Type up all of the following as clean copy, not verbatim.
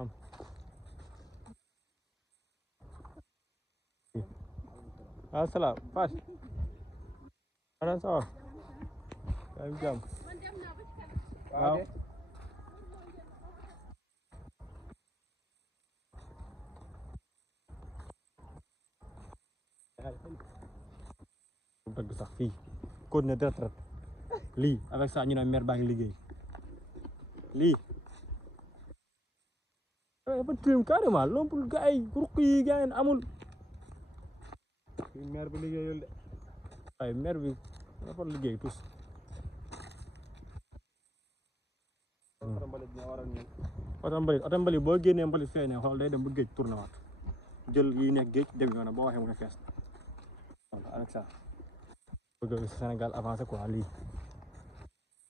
am asalaam Fass ana sawa yaa ngi jàmm waaw dëgg sax fii continuer de retraite lii avec ça ñu ne maire baa ngi liggéey lii dafa tilim carrément lompul gars yi ruq yi gars yi amul fii maire bi liggéeyul de waaye maire bi dafa liggéey tous oto mbalit boo génnee mbalit fee ne xool day dem ba géej tourné waat jël yi nekk géej dem yoonam boo waxee mu ne fees avec ça bëgg Sénégal avancé quoi lii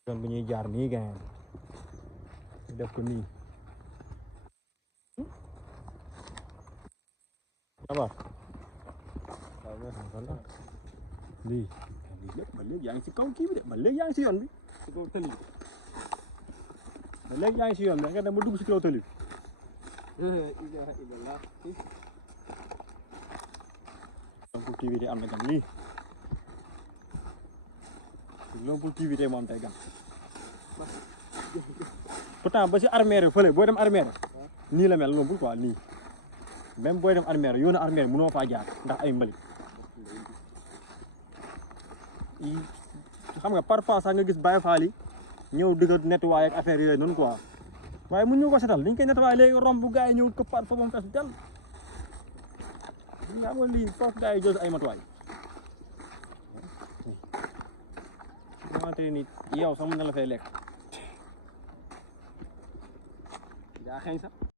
yoon bi ñuy jaar nii gars yi def ko nii abar lii lépp ba léegi yaa ngi si kaw kii bi de ba léegi yaa ngi si yoon bi si kaw tali bi ba léegi yaa ngi si yoon bi nga dem ba dugg si kaw tali bi donc TV de am na gan lii Lompoul TV de moo am tey gan pourtant ba si armée fële booy dem armée nii la mel Lompoul quoi nii même booy dem armée yoonu armée mënoo faa jaar ndax ay mbalit xam nga parfois sax nga gis Baye Fall yi ñëw dëgg nettoyer ak affaire yooyu noonu quoi waaye mun ñu ko setal dañ koy nettoyer léegi romb gars yi ñëw këppaat foofu mu fees del xam nga lii foofu gars yi jël ay matuwaay xamante ni yow sax mën na la fay lekk daa xeeñ sax